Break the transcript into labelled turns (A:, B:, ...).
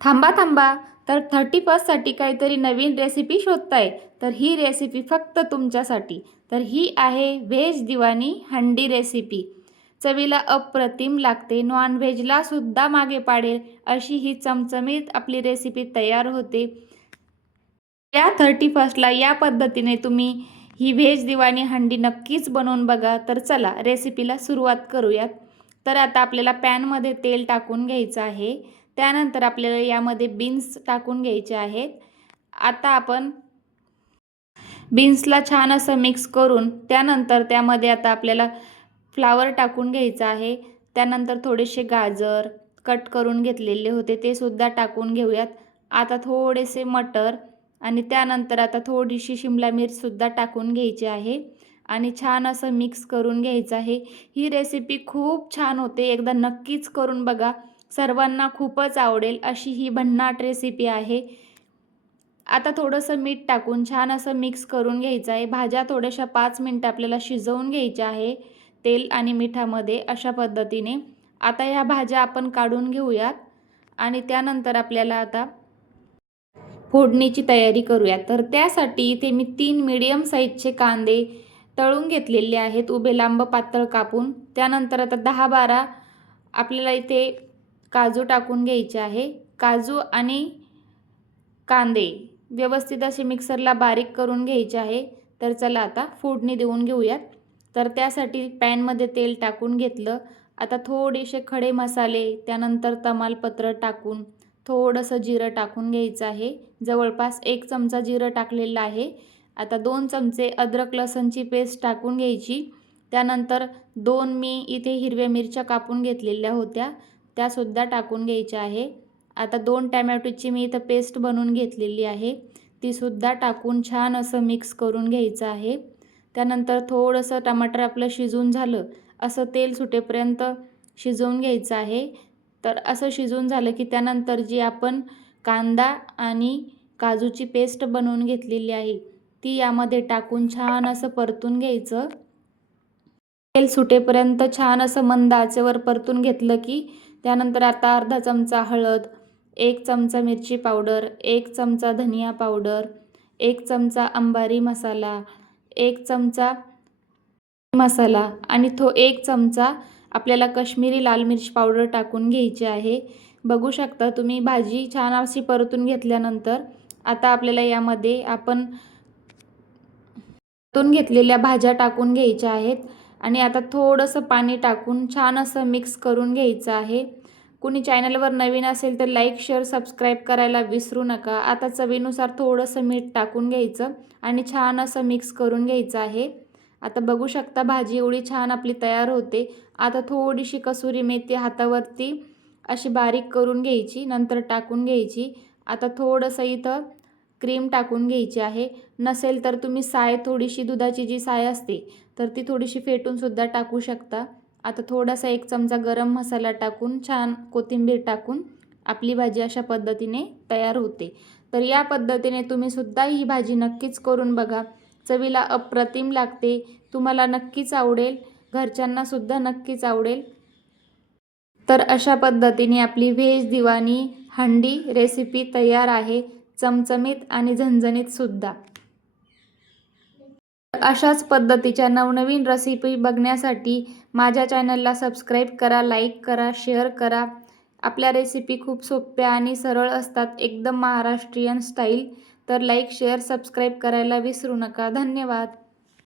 A: थांबा थांबा. तर थर्टी फर्स्टसाठी काहीतरी नवीन रेसिपी शोधताय. तर ही रेसिपी फक्त तुमच्यासाठी. तर ही आहे व्हेज दिवाणी हंडी रेसिपी चवीला अप्रतिम लागते. नॉनव्हेजला सुद्धा मागे पाडेल. अशी ही चमचमीत आपली रेसिपी तयार होते. या थर्टी फर्स्टला या पद्धतीने तुम्ही ही व्हेज दिवाणी हंडी नक्कीच बनवून बघा. तर चला रेसिपीला सुरुवात करूयात. तर आता आपल्याला पॅनमध्ये तेल टाकून घ्यायचं आहे. त्यानंतर आपल्याला यामध्ये बीन्स टाकून घ्यायचे आहेत. आता आपण बीन्सला छान असं मिक्स करून त्यानंतर त्यामध्ये आता आपल्याला फ्लावर टाकून घ्यायचं आहे. त्यानंतर थोडेसे गाजर कट करून घेतलेले होते ते सुद्धा टाकून घेऊयात. आता थोडेसे मटर आणि त्यानंतर आता थोडीशी शिमला मिरचसुद्धा टाकून घ्यायची आहे. आणि छान असं मिक्स करून घ्यायचं आहे. ही रेसिपी खूप छान होते एकदा नक्कीच करून बघा. सर्वांना खूपच आवडेल अशी ही भन्नाट रेसिपी आहे. आता थोडंसं मीठ टाकून छान असं मिक्स करून घ्यायचं आहे. भाज्या थोड्याशा पाच मिनटं आपल्याला शिजवून घ्यायच्या आहे. तेल आणि मिठामध्ये अशा पद्धतीने. आता ह्या भाज्या आपण काढून घेऊयात आणि त्यानंतर आपल्याला आता फोडणीची तयारी करूया तर त्यासाठी इथे मी तीन मिडियम साईजचे कांदे तळून घेतलेले आहेत. उभे लांब पातळ कापून. त्यानंतर आता दहा बारा आपल्याला इथे काजू टाकून घ्यायचे आहे. काजू आणि कांदे व्यवस्थित असे मिक्सरला बारीक करून घ्यायचे आहे. तर चला आता फोडणी देऊन घेऊयात. तर त्यासाठी पॅनमध्ये तेल टाकून घेतलं. आता थोडेसे खडे मसाले त्यानंतर तमालपत्र टाकून थोडंसं जिरं टाकून घ्यायचं आहे. जवळपास एक चमचा जिरं टाकलेलं आहे. आता दोन चमचे अद्रक लसणची पेस्ट टाकून घ्यायची. त्यानंतर दोन मी इथे हिरव्या मिरच्या कापून घेतलेल्या होत्या. त्यासुद्धा टाकून घ्यायच्या आहे. आता दोन टॅमॅटोची मी इथं पेस्ट बनवून घेतलेली आहे. तीसुद्धा टाकून छान असं मिक्स करून घ्यायचं आहे. त्यानंतर थोडंसं टमाटर आपलं शिजून झालं असं तेल सुटेपर्यंत शिजवून घ्यायचं आहे. तर असं शिजून झालं की त्यानंतर जी आपण कांदा आणि काजूची पेस्ट बनवून घेतलेली आहे ती यामध्ये टाकून छान असं परतून घ्यायचं. तेल सुटेपर्यंत छान असं मंद आचेवर परतून घेतलं की त्यानंतर आता अर्धा चमचा हळद एक चमचा मिरची पावडर एक चमचा धनिया पावडर एक चमचा अंबारी मसाला एक चमचा मसाला आणि तो एक चमचा आपल्याला कश्मीरी लाल मिरची पावडर टाकून घ्यायची आहे. बघू शकता तुम्ही भाजी छान अशी परतून घेतल्यानंतर आता आपल्याला यामध्ये आपण परतून घेतलेल्या भाज्या टाकून घ्यायच्या आहेत. आणि आता थोडंसं पाणी टाकून छान असं मिक्स करून घ्यायचं आहे. कुणी चॅनलवर नवीन असेल तर लाईक शेअर सबस्क्राईब करायला विसरू नका. आता चवीनुसार थोडंसं मीठ टाकून घ्यायचं आणि छान असं मिक्स करून घ्यायचं आहे. आता बघू शकता भाजी एवढी छान आपली तयार होते. आता थोडीशी कसुरी मेथी हातावरती अशी बारीक करून घ्यायची नंतर टाकून घ्यायची. आता थोडंसं इथं क्रीम टाकून घ्यायची आहे. नसेल तर तुम्ही साय थोडीशी दुधाची जी साय असते तर ती थोडीशी फेटूनसुद्धा टाकू शकता. आता थोडासा एक चमचा गरम मसाला टाकून छान कोथिंबीर टाकून आपली भाजी अशा पद्धतीने तयार होते. तर या पद्धतीने तुम्हीसुद्धा ही भाजी नक्कीच करून बघा. चवीला अप्रतिम लागते. तुम्हाला नक्कीच आवडेल. घरच्यांनासुद्धा नक्कीच आवडेल. तर अशा पद्धतीने आपली व्हेज दिवाणी हंडी रेसिपी तयार आहे. चमचमीत आणि झणझणीतसुद्धा अशाच पद्धतीच्या नवनवीन रेसिपी बघण्यासाठी माझ्या चॅनलला सबस्क्राईब करा लाईक करा शेअर करा. आपल्या रेसिपी खूप सोप्या आणि सरळ असतात एकदम महाराष्ट्रीयन स्टाईल तर लाईक शेअर सबस्क्राईब करायला विसरू नका. धन्यवाद.